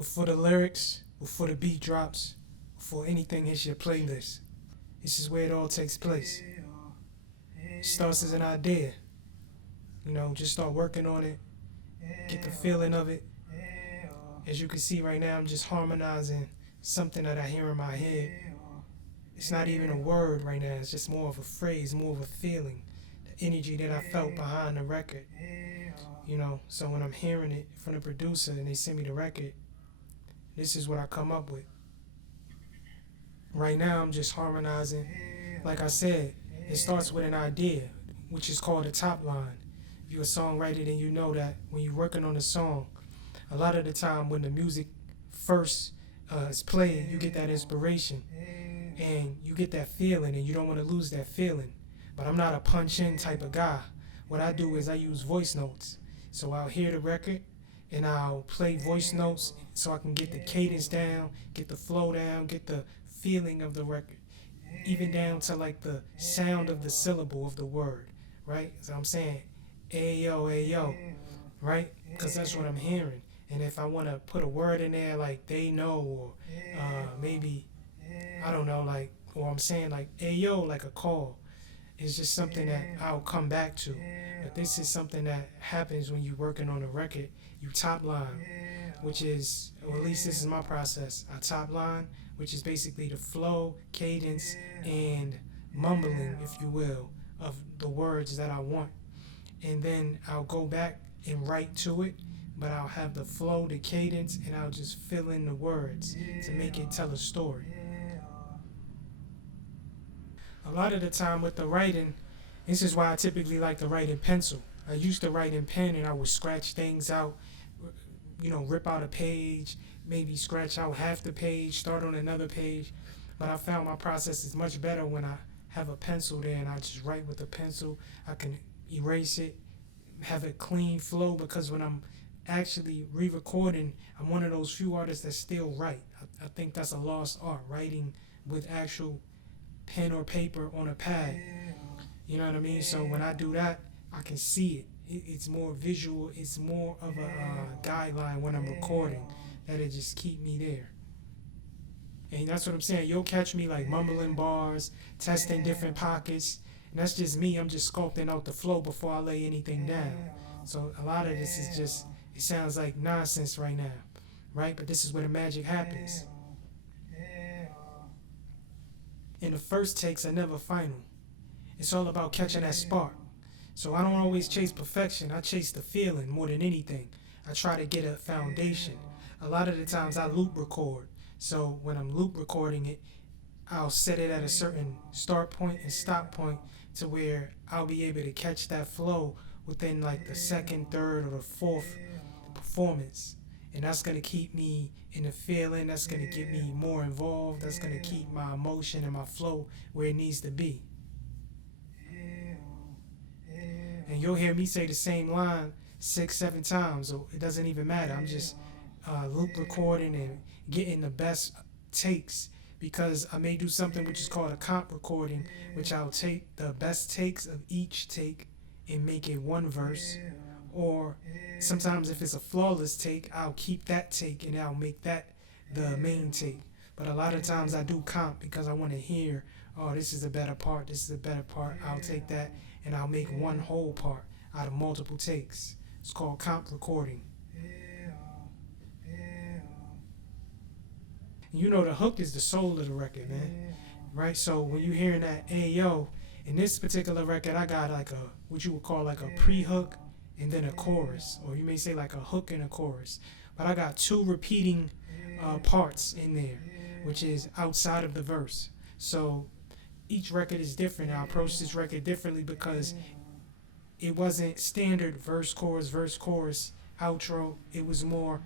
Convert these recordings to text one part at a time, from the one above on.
before the lyrics, before the beat drops, before anything hits your playlist. This is where it all takes place. It starts as an idea. Just start working on it, get the feeling of it. As you can see right now, I'm just harmonizing something that I hear in my head. It's not even a word right now, it's just more of a phrase, more of a feeling. The energy that I felt behind the record. So when I'm hearing it from the producer and they send me the record, this is what I come up with. Right now I'm just harmonizing. Like I said, it starts with an idea, which is called a top line. If you're a songwriter, then you know that when you're working on a song, a lot of the time when the music first is playing, you get that inspiration and you get that feeling, and you don't want to lose that feeling. But I'm not a punch-in type of guy. What I do is I use voice notes. So I'll hear the record and I'll play voice notes so I can get the cadence down, get the flow down, get the feeling of the record, even down to like the sound of the syllable of the word, right? So I'm saying AYO, AYO, right? Because that's what I'm hearing. And if I want to put a word in there like they know, or maybe, I don't know, like, or I'm saying like AYO, like a call, it's just something that I'll come back to. But this is something that happens when you're working on a record. You top line, which is, or at least this is my process. I top line, which is basically the flow, cadence, and mumbling, if you will, of the words that I want. And then I'll go back and write to it, but I'll have the flow, the cadence, and I'll just fill in the words to make it tell a story. A lot of the time with the writing, this is why I typically like to write in pencil. I used to write in pen and I would scratch things out, rip out a page, maybe scratch out half the page, start on another page. But I found my process is much better when I have a pencil there and I just write with a pencil. I can erase it, have a clean flow, because when I'm actually re-recording, I'm one of those few artists that still write. I think that's a lost art, writing with actual pen or paper on a pad. You know what I mean? So when I do that, I can see it. It's more visual. It's more of a guideline when I'm recording, that it just keep me there. And that's what I'm saying. You'll catch me like mumbling bars, testing different pockets. And that's just me. I'm just sculpting out the flow before I lay anything down. So a lot of this is just, it sounds like nonsense right now, right? But this is where the magic happens. And the first takes are never final. It's all about catching that spark. So I don't always chase perfection. I chase the feeling more than anything. I try to get a foundation. A lot of the times I loop record. So when I'm loop recording it, I'll set it at a certain start point and stop point to where I'll be able to catch that flow within like the second, third, or the fourth performance. And that's going to keep me in the feeling. That's going to get me more involved. That's going to keep my emotion and my flow where it needs to be. And you'll hear me say the same line 6-7 times, so it doesn't even matter. I'm just loop recording and getting the best takes, because I may do something which is called a comp recording, which I'll take the best takes of each take and make it one verse. Or sometimes if it's a flawless take, I'll keep that take and I'll make that the main take. But a lot of times I do comp because I want to hear, oh, this is a better part, this is a better part. I'll take that and I'll make one whole part out of multiple takes. It's called comp recording. And the hook is the soul of the record, man. Right? So when you're hearing that AYO, in this particular record, I got like what you would call like a pre-hook and then a chorus, or you may say like a hook and a chorus. But I got two repeating parts in there, which is outside of the verse. So each record is different. I approach this record differently because it wasn't standard verse, chorus, outro. It was more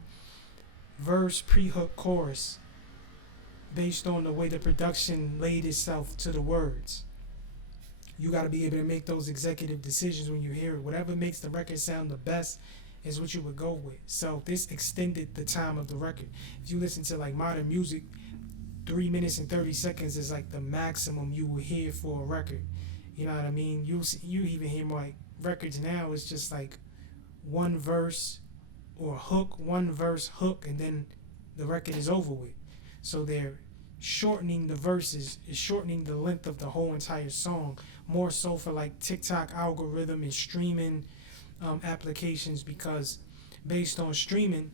verse, pre-hook, chorus, based on the way the production laid itself to the words. You got to be able to make those executive decisions when you hear it. Whatever makes the record sound the best is what you would go with. So this extended the time of the record. If you listen to like modern music, 3 minutes and 30 seconds is like the maximum you will hear for a record. You know what I mean? You even hear more like records now. It's just like one verse or hook, one verse hook, and then the record is over with. So they're shortening the verses, is shortening the length of the whole entire song, more so for like TikTok algorithm and streaming applications, because based on streaming,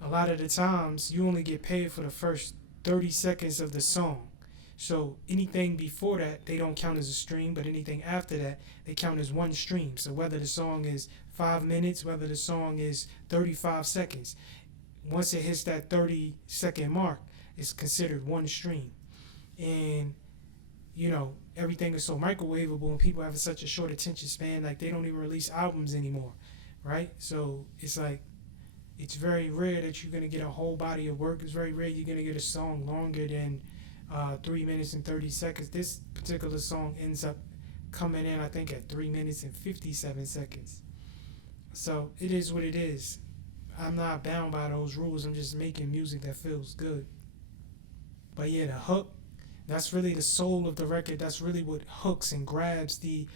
a lot of the times you only get paid for the first 30 seconds of the song. So anything before that, they don't count as a stream, but anything after that, they count as one stream. So whether the song is 5 minutes, whether the song is 35 seconds, once it hits that 30-second mark, it's considered one stream. And everything is so microwavable, and people have such a short attention span, like they don't even release albums anymore, right? So it's like, it's very rare that you're going to get a whole body of work. It's very rare you're going to get a song longer than 3 minutes and 30 seconds. This particular song ends up coming in, I think, at 3 minutes and 57 seconds. So it is what it is. I'm not bound by those rules. I'm just making music that feels good. But yeah, the hook, that's really the soul of the record. That's really what hooks and grabs the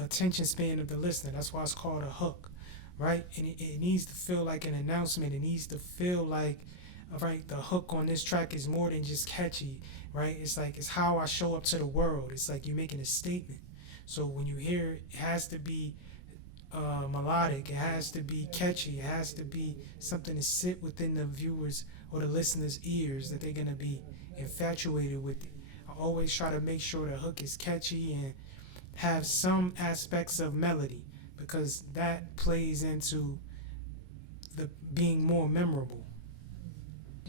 attention span of the listener. That's why it's called a hook, right? And it needs to feel like an announcement. It needs to feel like, all right, the hook on this track is more than just catchy, right? It's like, it's how I show up to the world. It's like you're making a statement. So when you hear it, it has to be melodic, it has to be catchy, it has to be something to sit within the viewers or the listeners' ears, that they're going to be infatuated with it. I always try to make sure the hook is catchy and have some aspects of melody, because that plays into the being more memorable.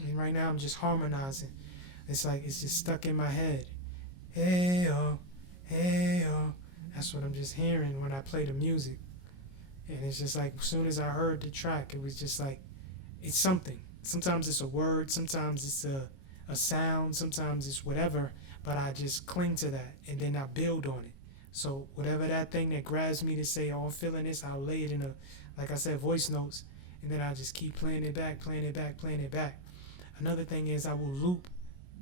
And right now I'm just harmonizing. It's like it's just stuck in my head. Hey oh, hey oh. That's what I'm just hearing when I play the music. And it's just like, as soon as I heard the track, it was just like, it's something. Sometimes it's a word, sometimes it's a sound, sometimes it's whatever, but I just cling to that and then I build on it. So whatever that thing that grabs me to say, oh, I'm feeling this, I'll lay it in like I said, voice notes, and then I just keep playing it back, playing it back, playing it back. Another thing is, I will loop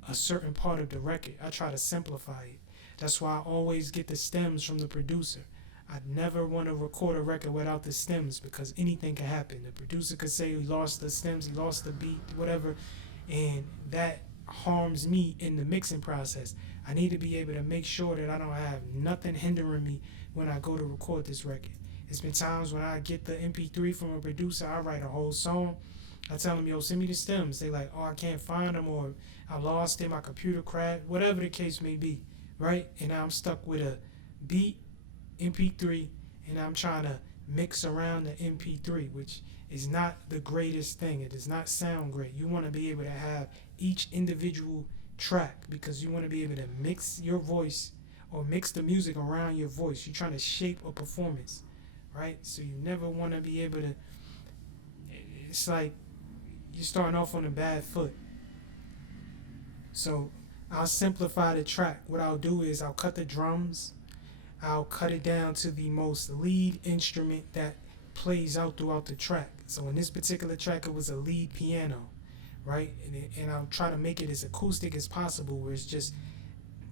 a certain part of the record. I try to simplify it. That's why I always get the stems from the producer. I never want to record a record without the stems, because anything can happen. The producer could say he lost the stems, he lost the beat, whatever, and that harms me in the mixing process. I need to be able to make sure that I don't have nothing hindering me when I go to record this record. It's been times when I get the MP3 from a producer, I write a whole song, I tell them, yo, send me the stems. They like, oh, I can't find them, or I lost them, my computer crashed, whatever the case may be, right? And now I'm stuck with a beat, MP3, and I'm trying to mix around the MP3, which is not the greatest thing. It does not sound great. You want to be able to have each individual track, because you want to be able to mix your voice or mix the music around your voice. You're trying to shape a performance, right? So you never want to be able to, it's like you're starting off on a bad foot. So I'll simplify the track. What I'll do is I'll cut the drums, I'll cut it down to the most lead instrument that plays out throughout the track. So in this particular track, it was a lead piano, right? And I'll try to make it as acoustic as possible, where it's just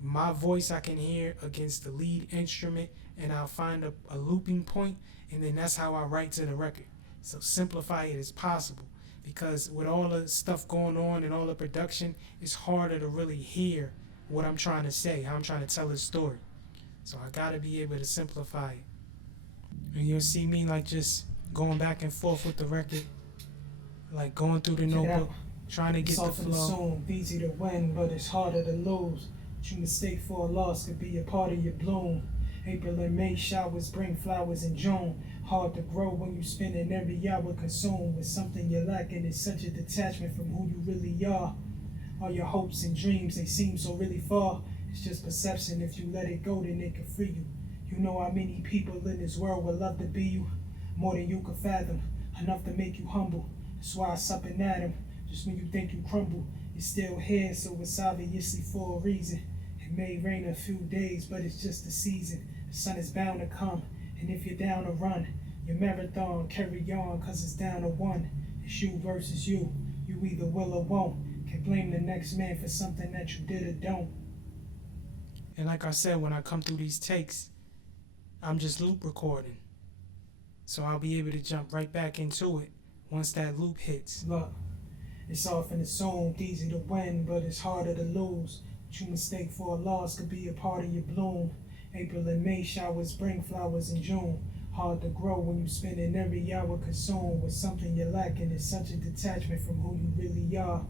my voice I can hear against the lead instrument, and I'll find a looping point, and then that's how I write to the record. So simplify it as possible, because with all the stuff going on and all the production, it's harder to really hear what I'm trying to say, how I'm trying to tell a story. So I gotta be able to simplify it. And you'll see me like just going back and forth with the record, like going through the notebook, trying to get the flow. It's easy to win, but it's harder to lose. What you mistake for a loss could be a part of your bloom. April and May showers bring flowers in June. Hard to grow when you spending every hour consumed with something you're lacking. It's such a detachment from who you really are. All your hopes and dreams, they seem so really far. It's just perception. If you let it go, then it can free you. You know how many people in this world would love to be you, more than you can fathom, enough to make you humble. That's why it's up and at 'em. Just when you think you crumble, it's still here, so it's obviously for a reason. It may rain a few days, but it's just the season. The sun is bound to come, and if you're down to run your marathon, carry on, cause it's down to one. It's you versus you. You either will or won't. Can't blame the next man for something that you did or don't. And like I said, when I come through these takes, I'm just loop recording. So I'll be able to jump right back into it once that loop hits. Look, It's often assumed easy to win, but it's harder to lose. What you mistake for a loss could be a part of your bloom. April and May showers bring flowers in June. Hard to grow when you spending every hour consumed with something you're lacking. It's such a detachment from who you really are.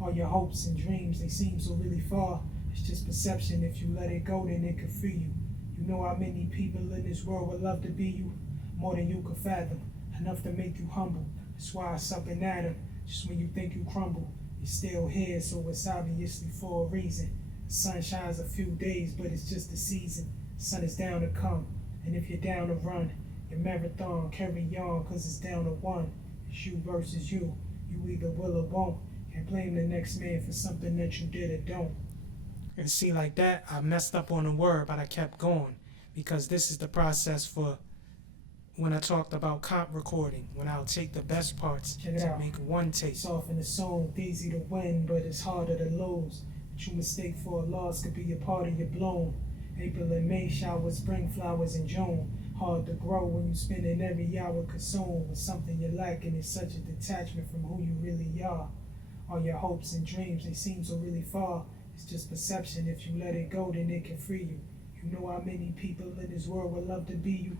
All your hopes and dreams, they seem so really far. It's just perception. If you let it go, then it could free you. You know how many people in this world would love to be you? More than you could fathom. Enough to make you humble. That's why it's up and at 'em. Just when you think you crumble, you're still here, so it's obviously for a reason. The sun shines a few days, but it's just a season. The sun is down to come, and if you're down to run, your marathon, carry on, cause it's down to one. It's you versus you. You either will or won't. Can't blame the next man for something that you did or don't. And see, like that, I messed up on the word, but I kept going because this is the process for when I talked about comp recording, when I'll take the best parts Check it to out. make one tape. It's often assumed easy to win, but it's harder to lose. What you mistake for a loss could be a part of your bloom. April and May showers bring flowers in June. Hard to grow when you spending every hour consumed with something you're lacking. It's such a detachment from who you really are. All your hopes and dreams, they seem so really far. It's just perception. If you let it go, then it can free you. You know how many people in this world would love to be you?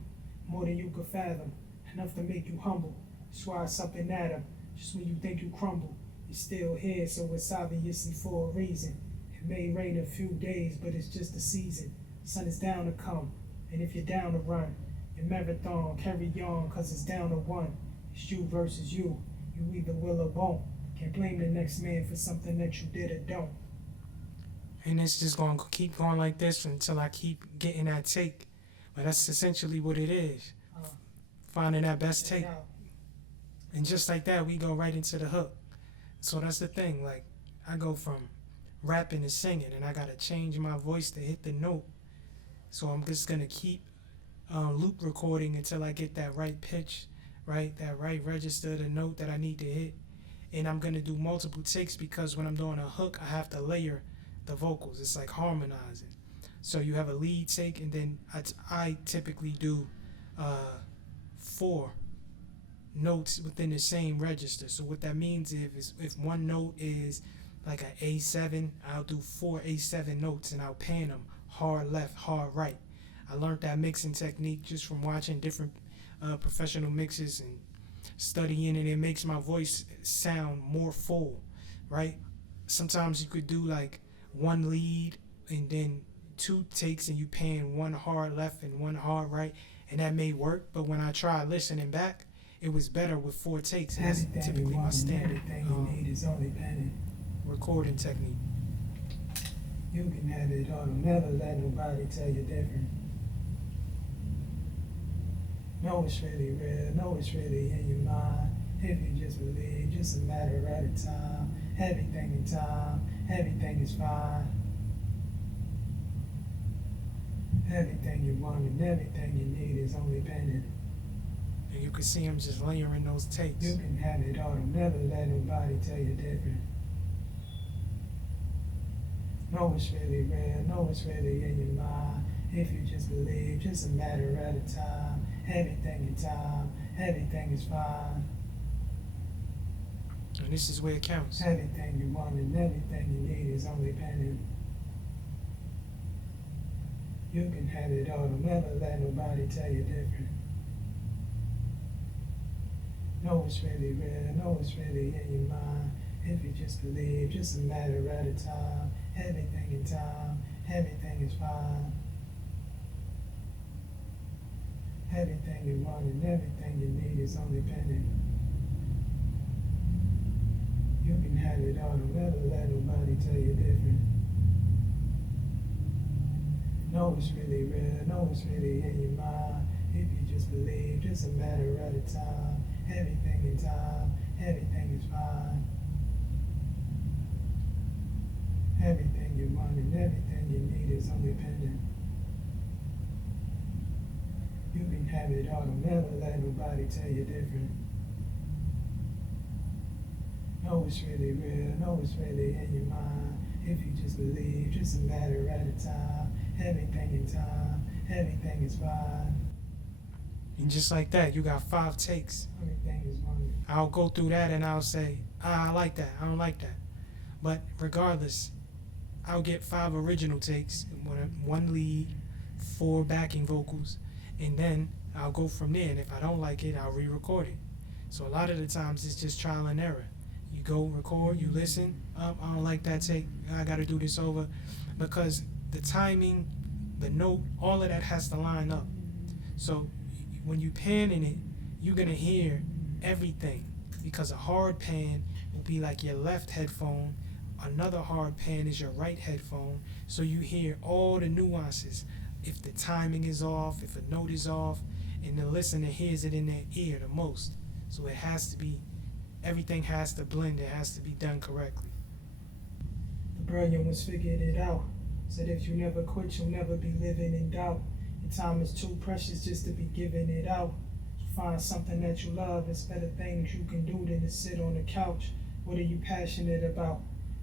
More than you could fathom. Enough to make you humble. That's why it's up and at 'em. Just when you think you crumble, you're still here, so it's obviously for a reason. It may rain a few days, but it's just a season. Sun is down to come, and if you're down to run, your marathon, carry on, cause it's down to one. It's you versus you. You either will or won't. Can't blame the next man for something that you did or don't. And it's just going to keep going like this until I keep getting that take. But that's essentially what it is. Finding that best take. And just like that, we go right into the hook. So that's the thing. Like, I go from rapping to singing, and I got to change my voice to hit the note. So I'm just going to keep loop recording until I get that right pitch, right? That right register, the note that I need to hit. And I'm going to do multiple takes because when I'm doing a hook, I have to layer the vocals. It's like harmonizing. So you have a lead take, and then I typically do 4 notes within the same register. So what that means is if one note is like an A7, I'll do 4 A7 notes, and I'll pan them hard left, hard right. I learned that mixing technique just from watching different professional mixes and studying it. It makes my voice sound more full, right? Sometimes you could do like one lead and then 2 takes, and you pan 1 hard left and 1 hard right, and that may work. But when I tried listening back, it was better with 4 takes. And that's typically my standard you need is only penning. recording technique. You can have it all. Don't never let nobody tell you different. No, it's really real. No, it's really in your mind. If you just believe, just a matter at a time. Everything in time. Everything is fine. Everything you want and everything you need is only pending. And you can see him just layering those takes. You can have it all. Don't never let nobody tell you different. No, it's really real. No, it's really in your mind. If you just believe, just a matter at a time. Everything in time. Everything is fine. And this is where it counts. Everything you want and everything you need is only pending. You can have it all. Don't never let nobody tell you different. No, it's really real. No, it's really in your mind. If you just believe, just a matter at a time. Everything in time. Everything is fine. Everything you want and everything you need is only pending. You can have it all. Don't ever let nobody tell you different. No, it's really real. No, it's really in your mind. If you just believe, just a matter at a time. Everything in time. Everything is fine. Everything you want and everything you need is only pending. You can have it all. Don't ever let nobody tell you different. No, it's really real. No, it's really in your mind. If you just believe, just a matter at a time. Everything in time. Everything is fine. And just like that, you got 5 takes. Everything is money. I'll go through that and I'll say, I like that, I don't like that. But regardless, I'll get 5 original takes, one lead, 4 backing vocals, and then I'll go from there. And if I don't like it, I'll re-record it. So a lot of the times it's just trial and error. You go record, you listen, I don't like that take, I gotta do this over. Because the timing, the note, all of that has to line up. So when you pan in it, you're gonna hear everything. Because a hard pan will be like your left headphone, another hard pan is your right headphone. So you hear all the nuances. If the timing is off, if a note is off, and the listener hears it in their ear the most. So it has to be, everything has to blend, it has to be done correctly. The brilliant ones figured it out. Said if you never quit, you'll never be living in doubt. Your time is too precious just to be giving it out. Find something that you love. It's better things you can do than to sit on the couch. What are you passionate about?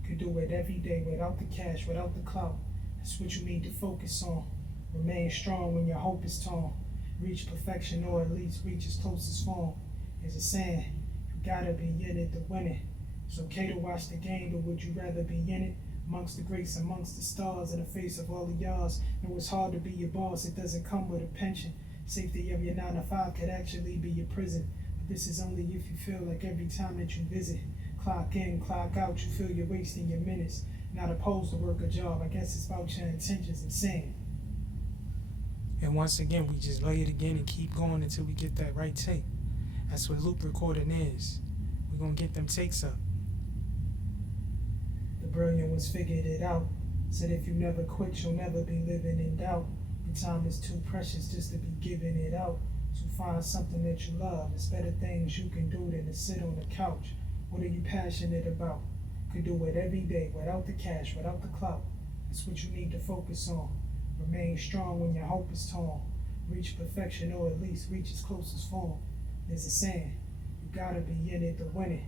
Could do it every day without the cash, without the clout. That's what you need to focus on. Remain strong when your hope is torn. Reach perfection or at least reach its closest form. There's a saying, you gotta be in it to win it. It's okay to watch the game, but would you rather be in it? Amongst the greats, amongst the stars, in the face of all of y'all's. Know it's hard to be your boss, it doesn't come with a pension. Safety of your 9 to 5 could actually be your prison. But this is only if you feel like every time that you visit. Clock in, clock out, you feel you're wasting your minutes. Not opposed to work a job, I guess it's about your intentions and saying. And once again, we just lay it again and keep going until we get that right take. That's what loop recording is. We're gonna get them takes up. The brilliant ones figured it out. Said if you never quit, you'll never be living in doubt. Your time is too precious just to be giving it out. So find something that you love. It's better things you can do than to sit on the couch. What are you passionate about? Could do it every day without the cash, without the clout. That's what you need to focus on. Remain strong when your hope is torn. Reach perfection or at least reach its closest form. There's a saying, you gotta be in it to win it.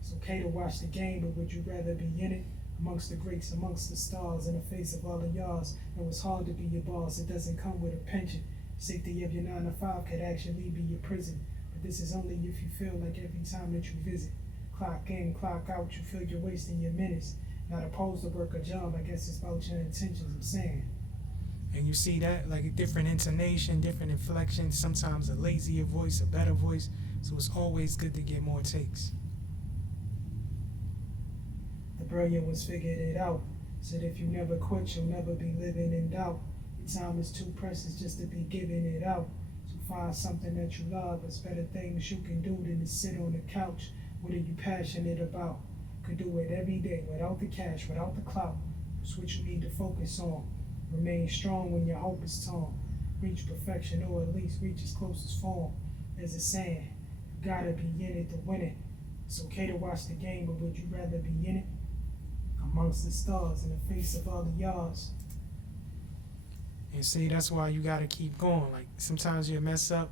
It's okay to watch the game, but would you rather be in it? Amongst the greats, amongst the stars, in the face of all of y'all's. It was hard to be your boss, it doesn't come with a pension. Safety of your 9 to 5 could actually be your prison. But this is only if you feel like every time that you visit. Clock in, clock out, you feel you're wasting your minutes. Not opposed to work a job, I guess it's about your intentions, I'm saying. And you see that, like a different intonation, different inflection, sometimes a lazier voice, a better voice. So it's always good to get more takes. The brilliant ones figured it out. Said if you never quit, you'll never be living in doubt. Your time is too precious just to be giving it out. So find something that you love. It's better things you can do than to sit on the couch. What are you passionate about? Could do it every day without the cash, without the clout. That's what you need to focus on. Remain strong when your hope is torn. Reach perfection or at least reach its closest form. There's a saying, you gotta be in it to win it. It's okay to watch the game, but would you rather be in it? Amongst the stars, in the face of all the y'alls. And see, that's why you gotta keep going. Like sometimes you mess up,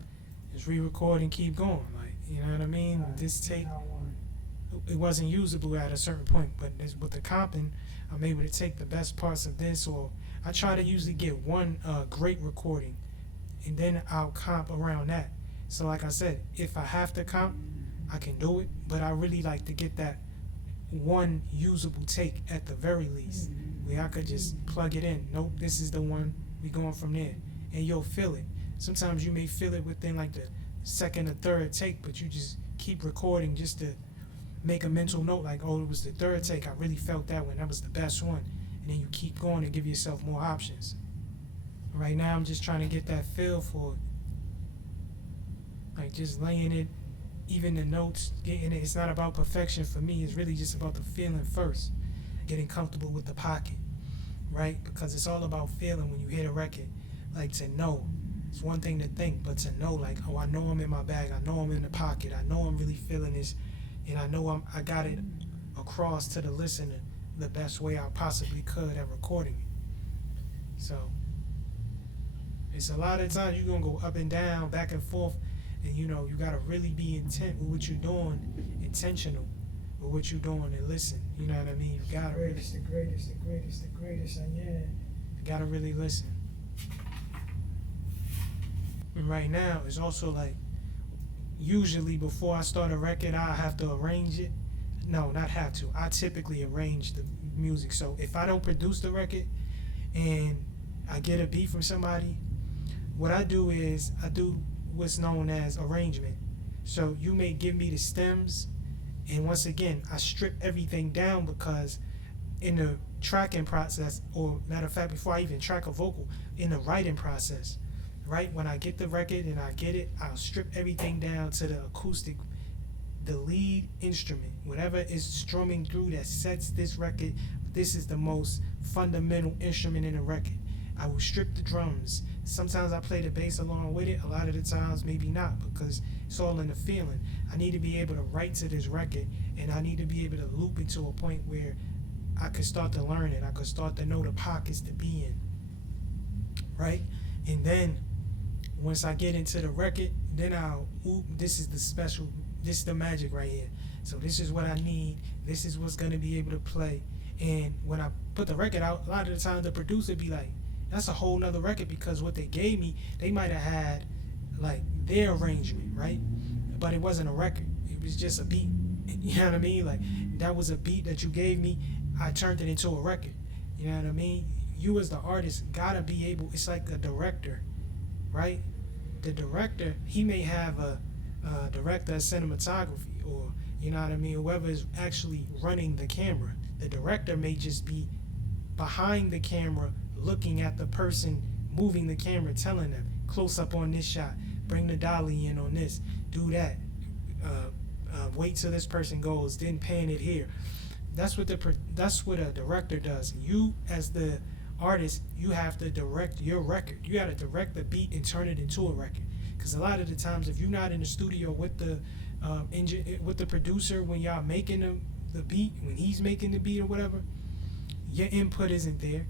just re-record and keep going. Like, you know what I mean? This take, it wasn't usable at a certain point, but with the comping, I'm able to take the best parts of this, or I try to usually get one great recording, and then I'll comp around that. So like I said, if I have to comp, I can do it, but I really like to get that one usable take at the very least, where I could just plug it in. Nope, this is the one, we going from there. And you'll feel it. Sometimes you may feel it within like the second or third take, but you just keep recording just to make a mental note like, oh, it was the third take, I really felt that one, that was the best one. And then you keep going and give yourself more options. Right now I'm just trying to get that feel for it. Like just laying it, even the notes, getting it. It's not about perfection for me, it's really just about the feeling first. Getting comfortable with the pocket, right? Because it's all about feeling when you hit a record. Like to know, it's one thing to think, but to know like, oh, I know I'm in my bag, I know I'm in the pocket, I know I'm really feeling this, and I know I got it across to the listener the best way I possibly could at recording it. So it's a lot of times you're gonna go up and down, back and forth, and you know, you gotta really be intent with what you're doing, intentional with what you're doing, and listen. You know what I mean? You gotta really, the greatest, and yeah. you gotta really listen. And right now, it's also like usually before I start a record, I have to arrange it. No, not have to. I typically arrange the music. So if I don't produce the record and I get a beat from somebody, what I do is I do what's known as arrangement. So you may give me the stems, and once again, I strip everything down because in the tracking process, or matter of fact, before I even track a vocal, in the writing process, right? When I get the record and I get it, I'll strip everything down to the acoustic, the lead instrument, whatever is strumming through that sets this record. This is the most fundamental instrument in the record. I will strip the drums. Sometimes I play the bass along with it. A lot of the times, maybe not, because it's all in the feeling. I need to be able to write to this record, and I need to be able to loop into a point where I could start to learn it. I could start to know the pockets to be in, right? And then once I get into the record, then this is the special, this is the magic right here. So this is what I need. This is what's gonna be able to play. And when I put the record out, a lot of the time the producer be like, that's a whole nother record, because what they gave me, they might have had like their arrangement, right? But it wasn't a record. It was just a beat. You know what I mean? Like, that was a beat that you gave me. I turned it into a record. You know what I mean? You as the artist gotta be able, it's like a director, right? The director, he may have a director of cinematography, or, you know what I mean, whoever is actually running the camera. The director may just be behind the camera looking at the person moving the camera, telling them, close up on this shot, bring the dolly in on this, do that, wait till this person goes, then pan it here. That's what a director does. You as the artist, you have to direct your record. You got to direct the beat and turn it into a record. Because a lot of the times, if you're not in the studio with the producer when y'all making the beat, when he's making the beat or whatever, your input isn't there.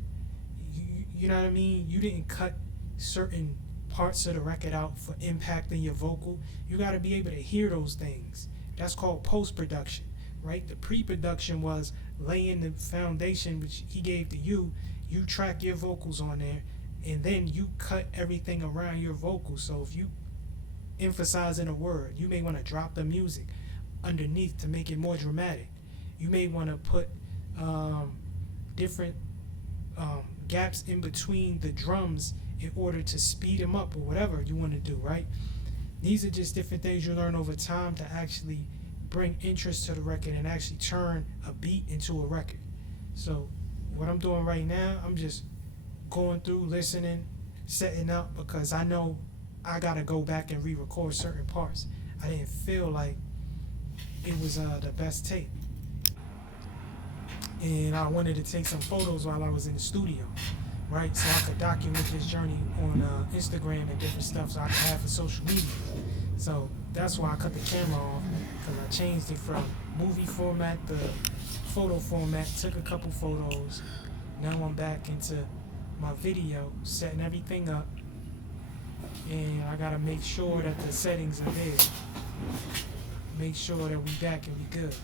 You know what I mean? You didn't cut certain parts of the record out for impacting your vocal. You got to be able to hear those things. That's called post-production, right? The pre-production was laying the foundation, which he gave to you. You track your vocals on there, and then you cut everything around your vocals. So if you emphasize in a word, you may want to drop the music underneath to make it more dramatic. You may want to put different gaps in between the drums in order to speed them up, or whatever you want to do, right? These are just different things you learn over time to actually bring interest to the record and actually turn a beat into a record. So what I'm doing right now, I'm just going through, listening, setting up, because I know I gotta go back and re-record certain parts. I didn't feel like it was the best tape, and I wanted to take some photos while I was in the studio, right? So I could document this journey on Instagram and different stuff, so I could have for social media. So that's why I cut the camera off, because I changed it from movie format to photo format, took a couple photos. Now I'm back into my video, setting everything up, and I gotta make sure that the settings are there. Make sure that we back and we good.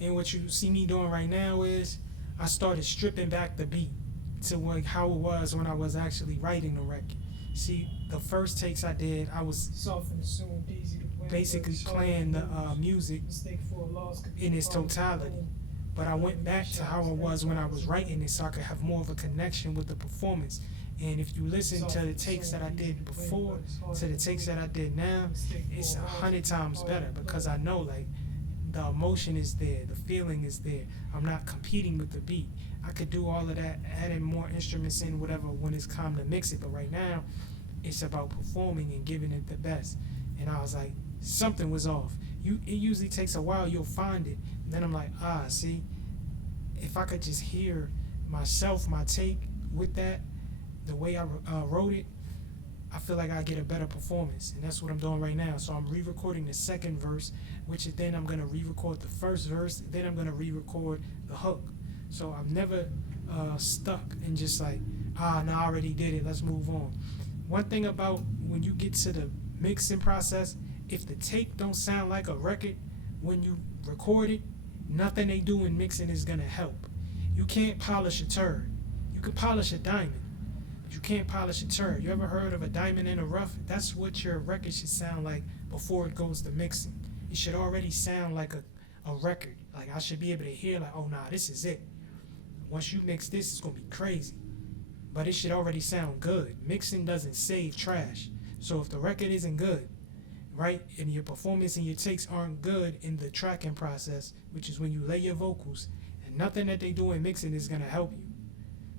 And what you see me doing right now is I started stripping back the beat to how it was when I was actually writing the record. See, the first takes I did, I was basically playing the music in its totality. But I went back to how it was when I was writing it, so I could have more of a connection with the performance. And if you listen to the takes that I did before to the takes that I did now, it's 100 times better, because I know, like, the emotion is there, the feeling is there. I'm not competing with the beat. I could do all of that, adding more instruments in, whatever, when it's time to mix it. But right now, it's about performing and giving it the best. And I was like, something was off. It usually takes a while, you'll find it. And then I'm like, see, if I could just hear myself, my take with that, the way I wrote it, I feel like I get a better performance. And that's what I'm doing right now. So I'm re-recording the second verse, which is then I'm going to re-record the first verse, then I'm going to re-record the hook. So I'm never stuck and just like, I already did it, let's move on. One thing about when you get to the mixing process, if the tape don't sound like a record when you record it, nothing they do in mixing is going to help. You can't polish a turd. You can polish a diamond, You can't polish a turd. You ever heard of a diamond in the rough? That's what your record should sound like before it goes to mixing. It should already sound like a record. Like I should be able to hear like, oh nah, this is it. Once you mix this, it's gonna be crazy. But it should already sound good. Mixing doesn't save trash. So if the record isn't good, right, and your performance and your takes aren't good in the tracking process, which is when you lay your vocals, and nothing that they do in mixing is gonna help you.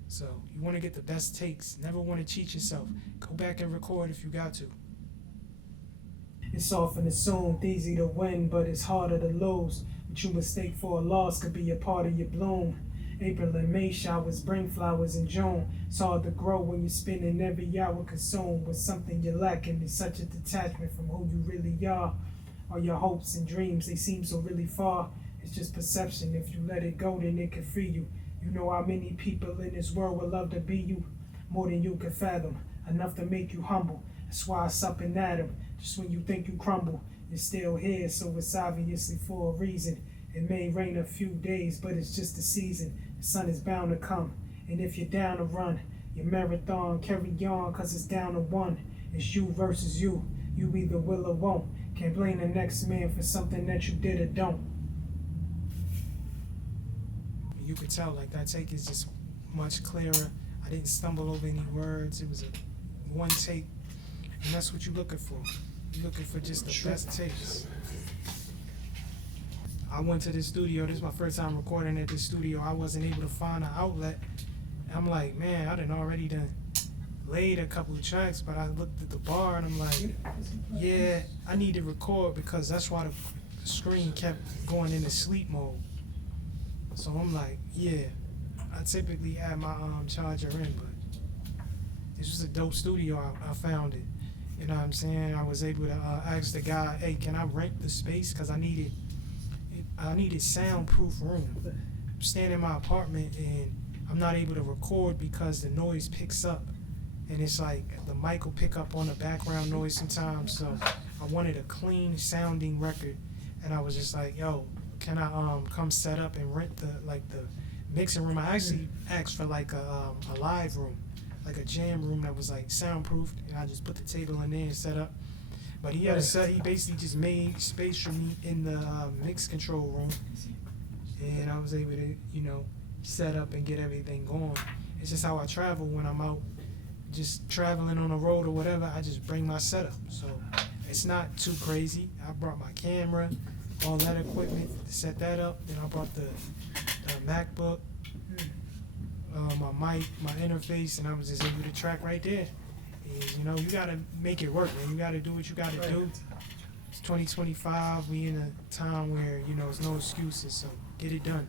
So you want to get the best takes. Never want to cheat yourself. Go back and record if you got to. It's often assumed easy to win, but it's harder to lose. What you mistake for a loss could be a part of your bloom. April and May showers bring flowers in June. It's hard to grow when you're spending every hour consumed with something you're lacking. It's such a detachment from who you really are. All your hopes and dreams, they seem so really far. It's just perception. If you let it go, then it can free you. You know how many people in this world would love to be you, more than you can fathom, enough to make you humble. That's why it's up and at 'em. Just when you think you crumble, you're still here, so it's obviously for a reason. It may rain a few days, but it's just a season. The sun is bound to come, and if you're down to run your marathon, carry on, cause it's down to one. It's you versus you. You either will or won't. Can't blame the next man for something that you did or don't. You could tell like that take is just much clearer. I didn't stumble over any words. It was a one take, and that's what you're looking for. You're looking for just the best takes. I went to this studio. This is my first time recording at this studio. I wasn't able to find an outlet. And I'm like, man, I done already laid a couple of tracks, but I looked at the bar and I'm like, yeah, I need to record because that's why the screen kept going into sleep mode. So I'm like, yeah, I typically add my charger in, but this was a dope studio. I found it. You know what I'm saying? I was able to ask the guy, hey, can I rent the space? Because I needed soundproof room. I'm staying in my apartment and I'm not able to record because the noise picks up. And it's like the mic will pick up on the background noise sometimes. So I wanted a clean sounding record. And I was just like, yo, can I come set up and rent the mixing room? I actually asked for like a live room, like a jam room that was like soundproofed, and I just put the table in there and set up. But he had a set. He basically just made space for me in the mix control room, and I was able to, set up and get everything going. It's just how I travel when I'm out, just traveling on the road or whatever. I just bring my setup, so it's not too crazy. I brought my camera, all that equipment to set that up. Then I brought the MacBook, my mic, my interface, and I was just able to track right there. And, you gotta make it work, man. You gotta do what you gotta do. It's 2025. We in a time where, there's no excuses, so get it done.